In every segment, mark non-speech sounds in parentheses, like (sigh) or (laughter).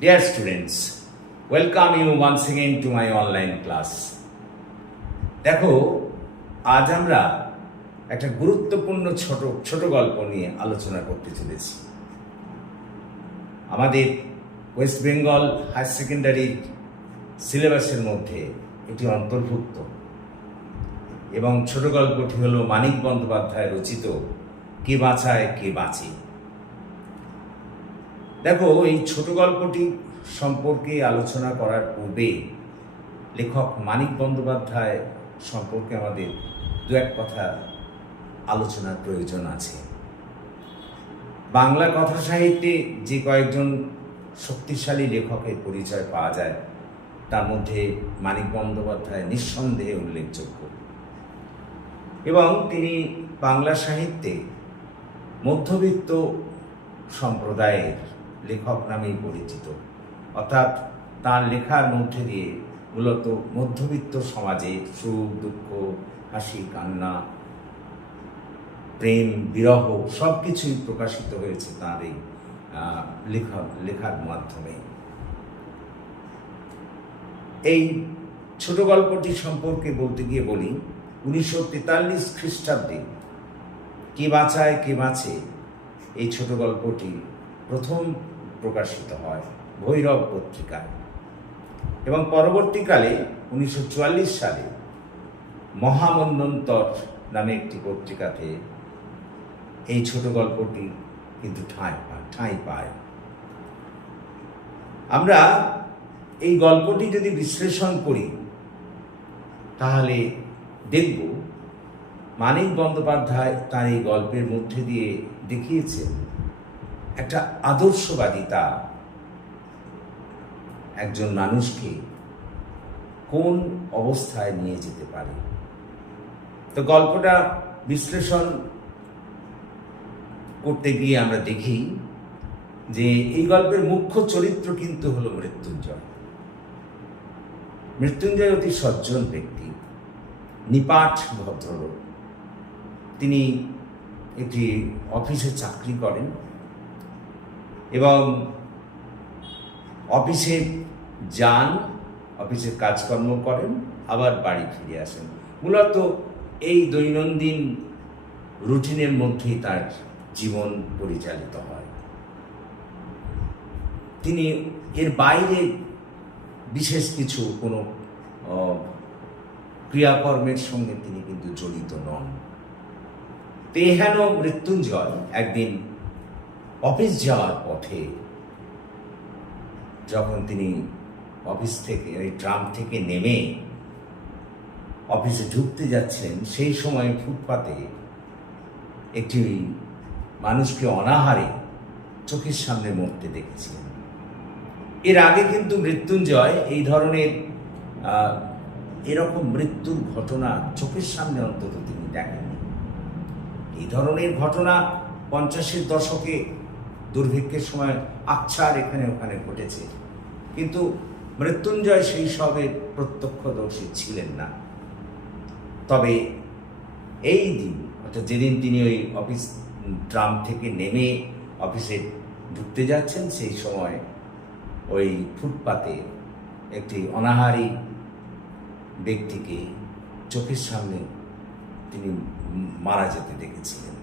Dear students, welcome you once again to my online class. দেখো আজ আমরা একটা গুরুত্বপূর্ণ ছোট ছোট গল্প নিয়ে আলোচনা করতে চলেছি। আমাদের ওয়েস্ট বেঙ্গল হায়ার সেকেন্ডারি সিলেবাসের মধ্যে এটি অন্তর্ভুক্ত। এবং ছোট গল্পটি হলো মানিক বন্দ্যোপাধ্যায় রচিত কে বাঁচায় কে বাঁচে। দেখো, এই ছোট গল্পটি সম্পর্কে আলোচনা করার পূর্বে লেখক মানিক বন্দ্যোপাধ্যায় সম্পর্কে আমাদের দু এক কথা আলোচনার প্রয়োজন আছে। বাংলা কথা সাহিত্যে যে কয়েকজন শক্তিশালী লেখকের পরিচয় পাওয়া যায়, তার মধ্যে মানিক বন্দ্যোপাধ্যায় নিঃসন্দেহে উল্লেখযোগ্য। এবং তিনি বাংলা সাহিত্যে মধ্যবিত্ত সম্প্রদায়ের লেখক নামেই পরিচিত। অর্থাৎ তার লেখার মধ্যে দিয়ে মূলত মধ্যবিত্ত সমাজে সুখ দুঃখ হাসি কান্না প্রেম বিরহ সব কিছুই প্রকাশিত হয়েছে তার এই আহ, লেখা লেখার মাধ্যমে। এই ছোট গল্পটি সম্পর্কে বলতে গিয়ে বলি উনিশশো তেতাল্লিশ খ্রিস্টাব্দে কে বাঁচায় কে বাঁচে এই ছোট গল্পটি প্রথম প্রকাশিত হয় ভৈরব পত্রিকায়। এবং পরবর্তীকালে উনিশশো চুয়াল্লিশ সালে মহামন্বন্তর নামে একটি পত্রিকাতে এই ছোট গল্পটি কিন্তু ঠাঁই পায় ঠাঁই পায়। আমরা এই গল্পটি যদি বিশ্লেষণ করি, তাহলে দেখব মানিক বন্দ্যোপাধ্যায় তার এই গল্পের মধ্যে দিয়ে দেখিয়েছেন একটা আদর্শবাদিতা একজন মানুষকে কোন অবস্থায় নিয়ে যেতে পারে? তো গল্পটা বিশ্লেষণ করতে গিয়ে আমরা দেখি যে এই গল্পের মুখ্য চরিত্র কিন্তু হলো মৃত্যুঞ্জয়। মৃত্যুঞ্জয় অতি সজ্জন ব্যক্তি নিপাট ভদ্রলোক। তিনি একটি অফিসে চাকরি করেন। এবং অফিসে যান অফিসের কাজকর্ম করেন, আবার বাড়ি ফিরে আসেন। মূলত এই দৈনন্দিন রুটিনের মধ্যেই তার জীবন পরিচালিত হয়। তিনি এর বাইরে বিশেষ কিছু কোনো ক্রিয়াকর্মের সঙ্গে তিনি কিন্তু জড়িত নন। তেহেন মৃত্যুঞ্জয় একদিন অফিস যাওয়ার পথে যখন তিনি অফিস থেকে ওই ট্রাম থেকে নেমে অফিসে ঢুকতে যাচ্ছেন সেই সময় ফুটপাতে একটি মানুষকে অনাহারে চোখের সামনে মরতে দেখেছিলেন। এর আগে কিন্তু মৃত্যুঞ্জয় এই ধরনের এরকম মৃত্যুর ঘটনা চোখের সামনে অন্তত তিনি দেখেননি। এই ধরনের ঘটনা পঞ্চাশের দশকে দুর্ভিক্ষের সময় আচ্ছার এখানে ওখানে ঘটেছে। কিন্তু মৃত্যুঞ্জয় সেই সবের প্রত্যক্ষদর্শী ছিলেন না। তবে এই দিন, অর্থাৎ যেদিন তিনি ওই অফিস ড্রাম থেকে নেমে অফিসে ঢুকতে যাচ্ছেন, সেই সময় ওই ফুটপাতে একটি অনাহারী ব্যক্তিকে চোখের সামনে তিনি মারা যেতে দেখেছিলেন।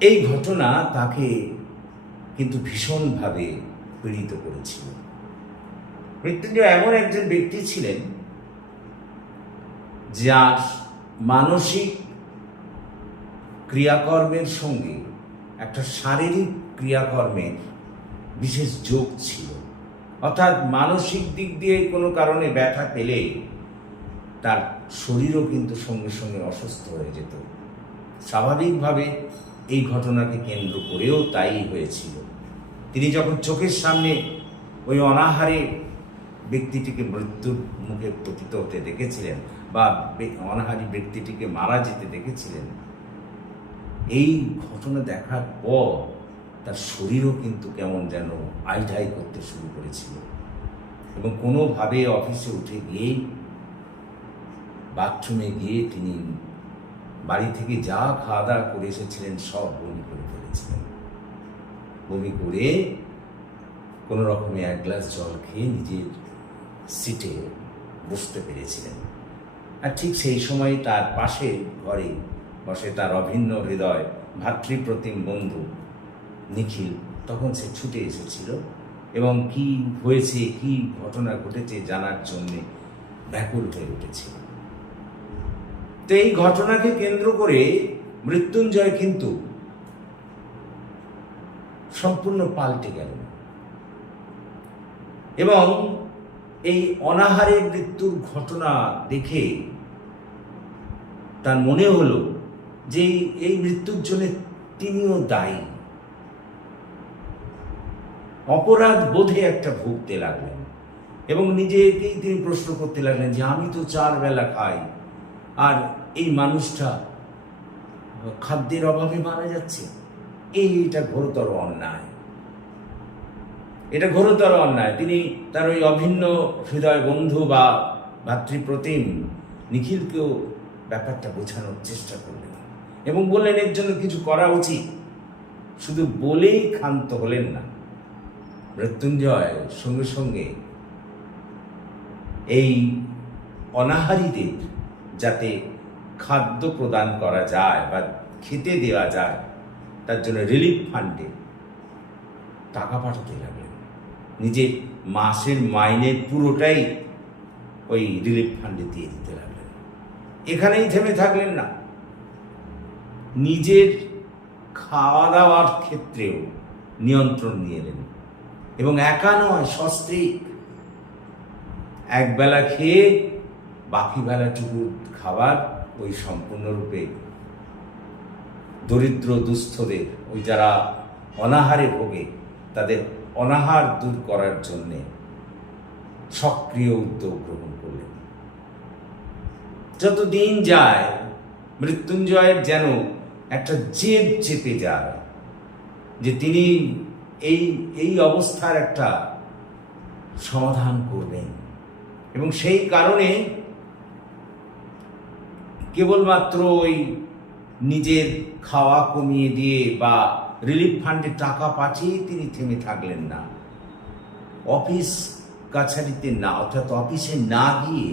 এই ঘটনা তাকে কিন্তু ভীষণভাবে পীড়িত করেছিল। মৃত্যুঞ্জয় এমন একজন ব্যক্তি ছিলেন যার মানসিক ক্রিয়াকর্মের সঙ্গে একটা শারীরিক ক্রিয়াকর্মের বিশেষ যোগ ছিল। অর্থাৎ মানসিক দিক দিয়ে কোনো কারণে ব্যথা পেলে তার শরীরও কিন্তু সঙ্গে সঙ্গে অসুস্থ হয়ে যেত। স্বাভাবিকভাবে এই ঘটনাকে কেন্দ্র করেও তাই হয়েছিল। তিনি যখন চোখের সামনে ওই অনাহারে ব্যক্তিটিকে মৃত্যুর মুখে পতিত হতে দেখেছিলেন বা অনাহারী ব্যক্তিটিকে মারা যেতে দেখেছিলেন, এই ঘটনা দেখার পর তার শরীরও কিন্তু কেমন যেন আইঢাই করতে শুরু করেছিল। এবং কোনোভাবে অফিসে উঠে গিয়েই বাথরুমে গিয়ে তিনি বাড়ি থেকে যা খাওয়া দাওয়া করে এসেছিলেন, সব বমি করে ফেলেছিলেন। বমি করে কোনো রকমে এক গ্লাস জল খেয়ে নিজের সিটে বসতে পেরেছিলেন। আর ঠিক সেই সময় তার পাশে ঘরে বসে তার অভিন্ন হৃদয়, ভাতৃপ্রতিম বন্ধু নিখিল, তখন সে ছুটে এসেছিল এবং কি হয়েছে, কি ঘটনা ঘটেছে জানার জন্যে ব্যাকুল হয়ে উঠেছিল। তো এই ঘটনাকে কেন্দ্র করে মৃত্যুঞ্জয় কিন্তু সম্পূর্ণ পাল্টে গেল। এবং এই অনাহারে মৃত্যুর ঘটনা দেখে তার মনে হলো যে এই- মৃত্যুর জন্য তিনিও দায়ী। অপরাধ বোধে একটা ভুগতে লাগলেন এবং নিজেকেই তিনি প্রশ্ন করতে লাগলেন যে আমি তো চার বেলা খাই আর এই মানুষটা খাদ্যের অভাবে মারা যাচ্ছে। এইটা ঘোরতর অন্যায়। এটা ঘোরতর অন্যায়। তিনি তার ওই অভিন্ন হৃদয় বন্ধু বা ভাতৃপ্রতিম নিখিলকেও ব্যাপারটা বোঝানোর চেষ্টা করলেন এবং বললেন, এর জন্য কিছু করা উচিত। শুধু বলেই ক্ষান্ত হলেন না। মৃত্যুঞ্জয় সঙ্গে সঙ্গে এই অনাহারীদের যাতে খাদ্য প্রদান করা যায় বা খেতে দেওয়া যায়, তার জন্য রিলিফ ফান্ডে টাকা পাঠাতে লাগলেন। নিজের মাসের মাইনের পুরোটাই ওই রিলিফ ফান্ডে দিয়ে দিতে লাগলেন। এখানেই থেমে থাকলেন না। নিজের খাওয়া দাওয়ার ক্ষেত্রেও নিয়ন্ত্রণ নিয়ে এলেন এবং একা নয় সস্ত্রীক একবেলা খেয়ে বাকি বেলাটুকু খাবার ওই সম্পূর্ণরূপে দরিদ্র দুস্থদের, ওই যারা অনাহারে ভোগে, তাদের অনাহার দূর করার জন্যে সক্রিয় উদ্যোগ গ্রহণ করলেন। যত দিন যায়, মৃত্যুঞ্জয়ের যেন একটা জেদ চেপে যায় যে তিনি এই এই অবস্থার একটা সমাধান করবেন। এবং সেই কারণে কেবলমাত্র ওই নিজের খাওয়া কমিয়ে দিয়ে বা রিলিফ ফান্ডে টাকা পাঠিয়ে তিনি থেমে থাকলেন না। অফিস কাছারিতে না, অর্থাৎ অফিসে না গিয়ে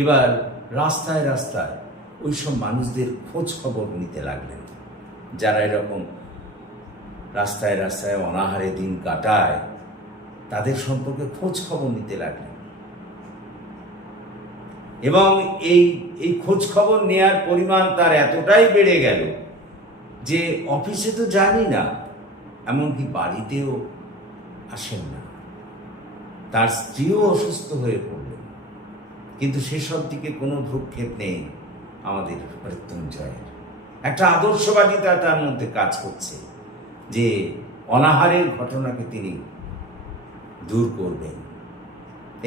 এবার রাস্তায় রাস্তায় ওই সব মানুষদের খোঁজ খবর নিতে লাগলেন। যারা এরকম রাস্তায় রাস্তায় অনাহারে দিন কাটায়, তাদের সম্পর্কে খোঁজ খবর নিতে লাগলেন। এবং এই এই খোঁজ খবর নেয়ার পরিমাণ তার এতটাই বেড়ে গেল যে অফিসে তো জানি না, এমনকি বাড়িতেও আসেন না। তার স্ত্রীও অসুস্থ হয়ে পড়লেন কিন্তু সেসব দিকে কোনো ভ্রুক্ষেপ নেই আমাদের মৃত্যুঞ্জয়ের। একটা আদর্শবাদিতা তার মধ্যে কাজ করছে যে অনাহারের ঘটনাকে তিনি দূর করবেন।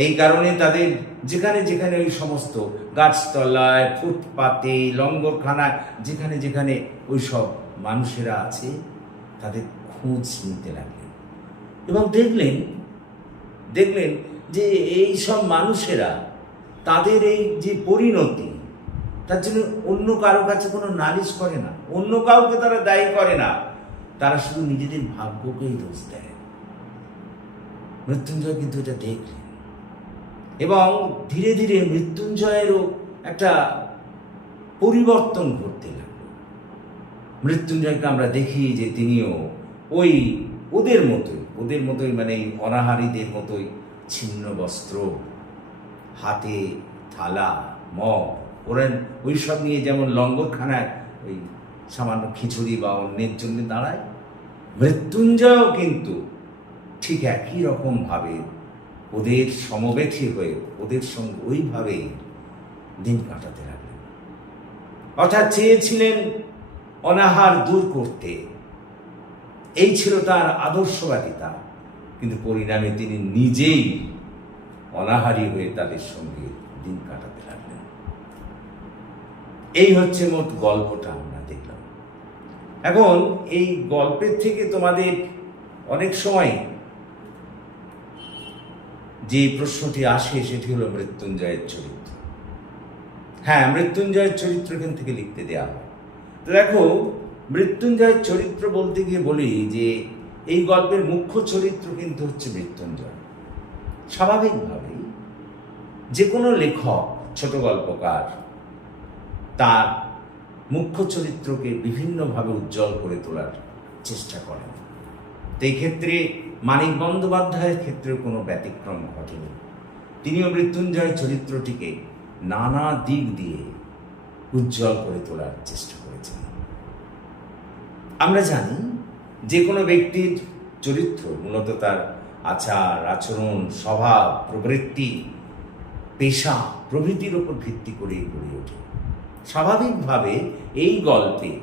এই কারণে তাদের যেখানে যেখানে ওই সমস্ত গাছতলায়, ফুটপাতে, লঙ্গরখানায়, যেখানে যেখানে ওই সব মানুষেরা আছে, তাদের খোঁজ নিতে লাগলেন। এবং দেখলেন দেখলেন যে এই সব মানুষেরা তাদের এই যে পরিণতি, তার জন্য অন্য কারও কাছে কোনো নালিশ করে না, অন্য কাউকে তারা দায়ী করে না। তারা শুধু নিজেদের ভাগ্যকেই দোষ দেয়। মৃত্যুঞ্জয় কিন্তু এটা দেখলেন। এবং ধীরে ধীরে মৃত্যুঞ্জয়েরও একটা পরিবর্তন ঘটতে লাগল। মৃত্যুঞ্জয়কে আমরা দেখি যে তিনিও ওই ওদের মতোই ওদের মতোই মানে অনাহারীদের মতোই ছিন্ন বস্ত্র, হাতে থালা, মগ, ওরেন, ওই সব নিয়ে যেমন লঙ্গরখানায় ওই সামান্য খিচুড়ি বা অন্যের জন্য দাঁড়ায়, মৃত্যুঞ্জয়ও কিন্তু ঠিক একই রকম ভাবে ওদের সমবেথী হয়ে, ওদের সঙ্গে ওইভাবেই দিন কাটাতে লাগলেন। অর্থাৎ চেয়েছিলেন অনাহার দূর করতে। এই ছিল তার আদর্শবাদিতা কিন্তু পরিণামে তিনি নিজেই অনাহারী হয়ে তাদের সঙ্গে দিন কাটাতে লাগলেন। এই হচ্ছে মোট গল্পটা আমরা দেখলাম। এখন এই গল্পের থেকে তোমাদের অনেক সময় যে প্রশ্নটি আসে সেটি হলো মৃত্যুঞ্জয়ের চরিত্র। হ্যাঁ মৃত্যুঞ্জয়ের চরিত্র এখান থেকে লিখতে দেওয়া হয়। তো দেখো, মৃত্যুঞ্জয়ের চরিত্র বলতে গিয়ে বলি যে এই গল্পের মুখ্য চরিত্র কিন্তু হচ্ছে মৃত্যুঞ্জয়। স্বাভাবিকভাবেই যে কোনো লেখক, ছোট গল্পকার, তার মুখ্য চরিত্রকে বিভিন্নভাবে উজ্জ্বল করে তোলার চেষ্টা করেন। তো ক্ষেত্রে মানিক বন্দ্যোপাধ্যায়ের ক্ষেত্রেও কোনো ব্যতিক্রম ঘটেনি। তিনিও মৃত্যুঞ্জয় চরিত্রটিকে নানা দিক দিয়ে উজ্জ্বল করে তোলার চেষ্টা করেছেন। আমরা জানি যে কোনো ব্যক্তির চরিত্র, মূলত তার আচার, আচরণ, স্বভাব, প্রবৃত্তি, পেশা প্রভৃতির ওপর ভিত্তি করেই গড়ে ওঠে। স্বাভাবিকভাবে এই গল্পে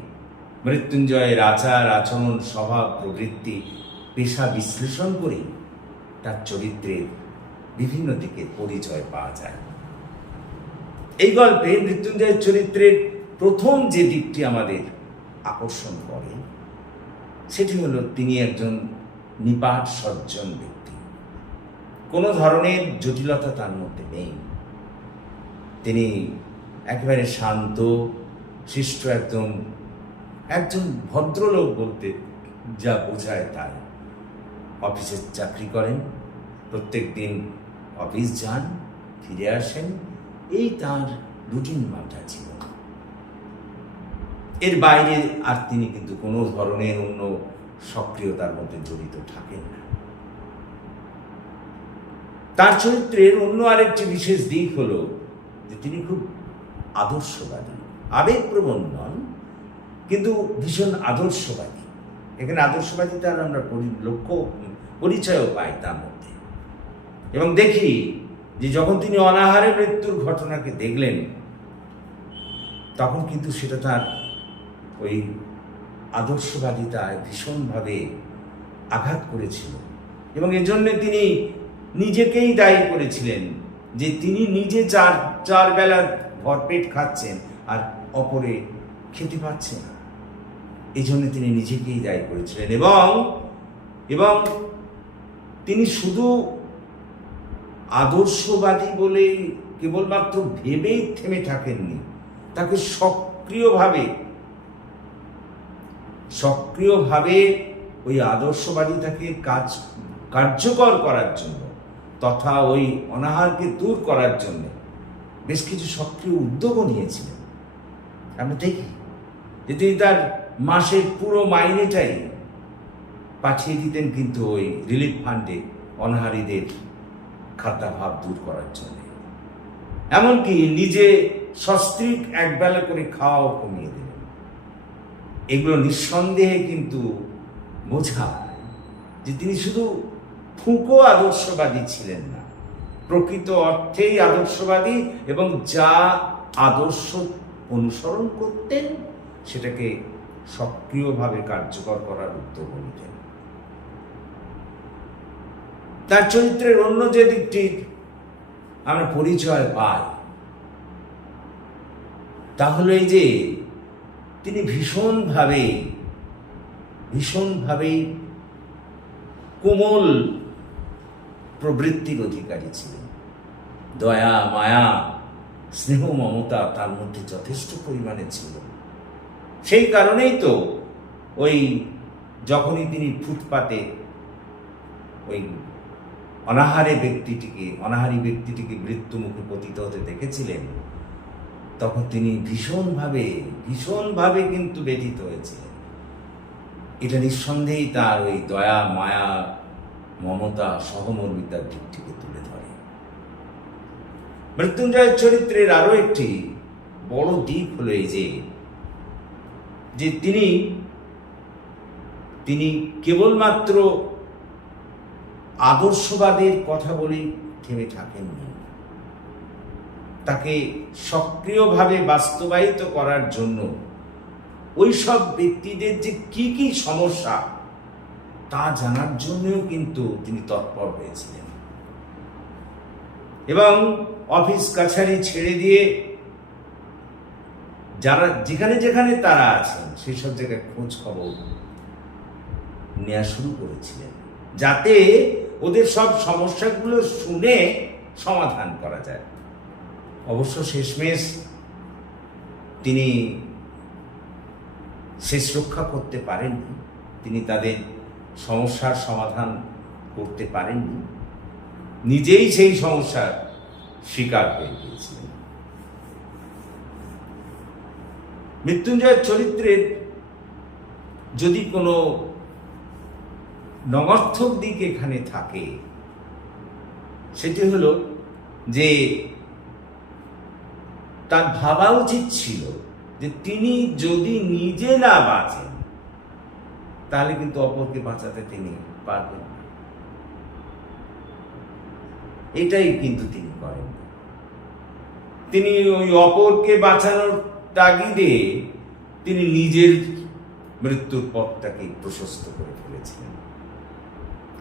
মৃত্যুঞ্জয়ের আচার, আচরণ, স্বভাব, প্রবৃত্তি পেশা বিশ্লেষণ করে তার চরিত্রের বিভিন্ন দিকে পরিচয় পাওয়া যায়। এই গল্পে মৃত্যুঞ্জয়ের চরিত্রের প্রথম যে দিকটি আমাদের আকর্ষণ করে, সেটি হলো তিনি একজন নিপাট, সজ্জন ব্যক্তি। কোনো ধরনের জটিলতা তার মধ্যে নেই। তিনি একেবারে শান্ত শিষ্ট একজন একজন ভদ্রলোক বলতে যা বোঝায় তাই। অফিসে চাকরি করেন, প্রত্যেক দিন অফিস যান, ফিরে আসেন। এই তার রুটিন মাটা ছিল এর বাইরে আর তিনি কিন্তু কোনো ধরনের অন্য সক্রিয়তার মধ্যে জড়িত থাকেন না। তার চরিত্রের অন্য আরেকটি বিশেষ দিক হলো যে তিনি খুব আদর্শবাদী, আবেগপ্রবণ নন, কিন্তু ভীষণ আদর্শবাদী। এখানে আদর্শবাদী তার আমরা লক্ষ্য পরিচয়ও পাই তার মধ্যে। এবং দেখি যে যখন তিনি অনাহারে মৃত্যুর ঘটনাকে দেখলেন, তখন কিন্তু সেটা তার ওই আদর্শবাদিতায় ভীষণভাবে আঘাত করেছিল। এবং এজন্য তিনি নিজেকেই দায়ী করেছিলেন যে তিনি নিজে চার চার বেলা ভরপেট খাচ্ছেন আর অপরে খেতে পাচ্ছেন এই জন্য তিনি নিজেকেই দায়ী করেছিলেন এবং এবং তিনি শুধু আদর্শবাদী বলে কেবলমাত্র ভেবেই থেমে থাকেননি, তাকে সক্রিয়ভাবে সক্রিয়ভাবে ওই আদর্শবাদিতাকে কাজ, কার্যকর করার জন্য তথা ওই অনাহারকে দূর করার জন্য বেশ কিছু সক্রিয় উদ্যোগও নিয়েছিলেন। আমরা দেখি যে তিনি তার মাসের পুরো মাইনেটাই পাঠিয়ে দিতেন কিন্তু ওই রিলিফ ফান্ডে অনাহারীদের খাদ্যাভাব দূর করার জন্য। এমনকি নিজে সস্ত্রীক একবেলা করে খাওয়াও কমিয়ে দিলেন। এগুলো নিঃসন্দেহে কিন্তু বোঝায় যে তিনি শুধু ফুঁকো আদর্শবাদী ছিলেন না, প্রকৃত অর্থেই আদর্শবাদী এবং যা আদর্শ অনুসরণ করতেন সেটাকে সক্রিয়ভাবে কার্যকর করার উদ্যোগ নিতেন। তার চরিত্রের অন্য যে দিকটি আমরা পরিচয় পাই তাহলে যে তিনি ভীষণভাবে ভীষণভাবে কোমল প্রবৃত্তির অধিকারী ছিলেন। দয়া, মায়া, স্নেহ, মমতা তার মধ্যে যথেষ্ট পরিমাণে ছিল। সেই কারণেই তো ওই যখনই তিনি ফুটপাতে ওই অনাহারে ব্যক্তিটিকে, অনাহারী ব্যক্তিটিকে মৃত্যুমুখে পতিত হতে দেখেছিলেন, তখন তিনি ভীষণভাবে ভীষণভাবে কিন্তু ব্যথিত হয়েছিলেন। এটা নিঃসন্দেহেই তার ওই দয়া, মায়া, মমতা, সহমর্মিতার দিকটিকে তুলে ধরে। মৃত্যুঞ্জয়ের চরিত্রের আরও একটি বড় দিক হলো এই যে যে তিনি তিনি কেবলমাত্র আদর্শবাদের কথা বলে থেমে থাকেননি তাকে সক্রিয়ভাবে বাস্তবায়িত করার জন্য ওই সব ব্যক্তিদের যে কি কি সমস্যা, তা জানার জন্যও কিন্তু তিনি তৎপর হয়েছিলেন। এবং অফিস কাছারি ছেড়ে দিয়ে যারা যেখানে যেখানে তারা আছেন সেই সব জায়গায় খোঁজ খবর নেওয়া শুরু করেছিলেন। যাতে ওদের সব সমস্যাগুলো শুনে সমাধান করা যায়। অবশ্য শেষমেশ তিনি শেষ রক্ষা করতে পারেননি। তিনি তাদের সমস্যার সমাধান করতে পারেননি। নিজেই সেই সমস্যার শিকার হয়ে গিয়েছিলেন মৃত্যুঞ্জয়ের চরিত্রের যদি কোনো নগর্থক দিক এখানে থাকে। সেটি হলো যে তার ভাবা উচিত ছিল যে তিনি যদি নিজে না বাঁচেন, তাহলে কিন্তু অপরকে বাঁচাতে তিনি পারবেন না। এটাই কিন্তু তিনি করেন। তিনি ওই অপরকে বাঁচানোর তাগিদে তিনি নিজের মৃত্যুর পথটাকে প্রশস্ত করে ফেলেছিলেন।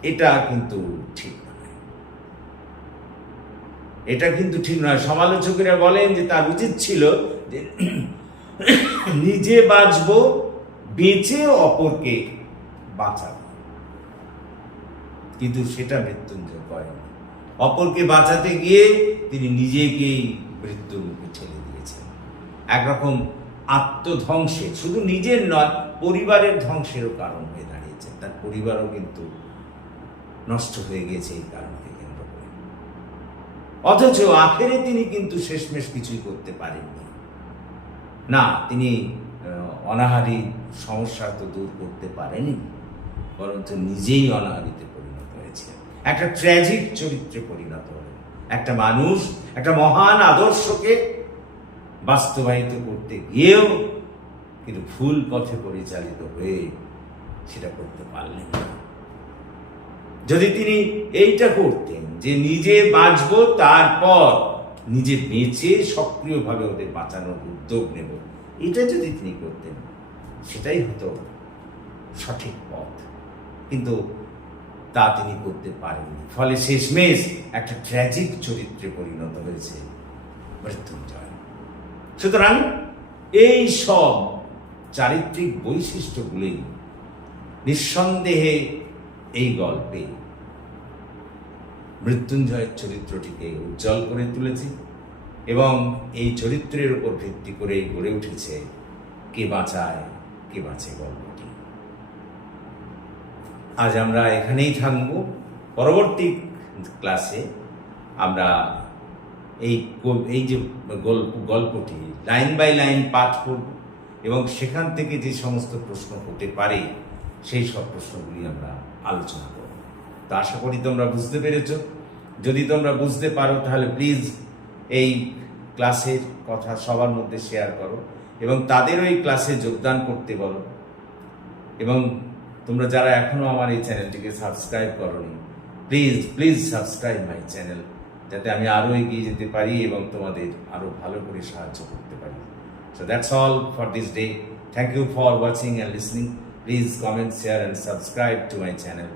এটা কিন্তু ঠিক নয়। এটা কিন্তু ঠিক নয়। সমালোচকেরা বলেন যে তার উচিত ছিল যে (clears throat) নিজে বাঁচব, বেঁচে অপরকে বাঁচাবো। কিন্তু সেটা মৃত্যুঞ্জয় করেন। অপরকে বাঁচাতে গিয়ে তিনি নিজেকেই মৃত্যুর মুখে ঠেলে দিয়েছেন। একরকম আত্মধ্বংসের, শুধু নিজের নয়, পরিবারের ধ্বংসেরও কারণ হয়ে দাঁড়িয়েছে তার পরিবারও কিন্তু নষ্ট হয়ে গিয়েছে এই কারণকে কেন্দ্র করে। অথচ আখেরে তিনি কিন্তু শেষমেশ কিছুই করতে পারেননি। না, তিনি অনাহারি সমস্যা তো দূর করতে পারেনি বরঞ্চ নিজেই অনাহারিতে পরিণত হয়েছে একটা ট্র্যাজিক চরিত্রে পরিণত হলেন। একটা মানুষ, একটা মহান আদর্শকে বাস্তবায়িত করতে গিয়েও কিন্তু ভুল পথে পরিচালিত হয়ে সেটা করতে পারলেন না। যদি তিনি এইটা করতেন যে নিজে বাঁচব, তারপর নিজে বেঁচে সক্রিয়ভাবে ওদের বাঁচানোর উদ্যোগ নেব, এটা যদি তিনি করতেন, সেটাই হতো সঠিক পথ। কিন্তু তা তিনি করতে পারেননি। ফলে শেষমেশ একটা ট্র্যাজিক চরিত্রে পরিণত হয়েছে মৃত্যুঞ্জয়। সুতরাং এই সব চারিত্রিক বৈশিষ্ট্যগুলি নিঃসন্দেহে এই গল্পে মৃত্যুঞ্জয়ের চরিত্রটিকে উজ্জ্বল করে তুলেছে এবং এই চরিত্রের উপর ভিত্তি করেই গড়ে উঠেছে কে বাঁচায়, কে বাঁচে গল্পটি। আজ আমরা এখানেই থাকব পরবর্তী ক্লাসে আমরা এই এই যে গল্প গল্পটি লাইন বাই লাইন পাঠ করব এবং সেখান থেকে যে সমস্ত প্রশ্ন হতে পারে সেই সব প্রশ্নগুলি আমরা আলোচনা করব। তো আশা করি তোমরা বুঝতে পেরেছ। যদি তোমরা বুঝতে পারো, তাহলে প্লিজ এই ক্লাসের কথা সবার মধ্যে শেয়ার করো এবং তাদেরও এই ক্লাসে যোগদান করতে বলো। এবং তোমরা যারা এখনও আমার এই চ্যানেলটিকে সাবস্ক্রাইব করনি please please subscribe my channel যাতে আমি আরও এগিয়ে যেতে পারি এবং তোমাদের আরও ভালো করে সাহায্য করতে পারি। So that's all for this day thank you for watching and listening Please comment, share and subscribe to my channel.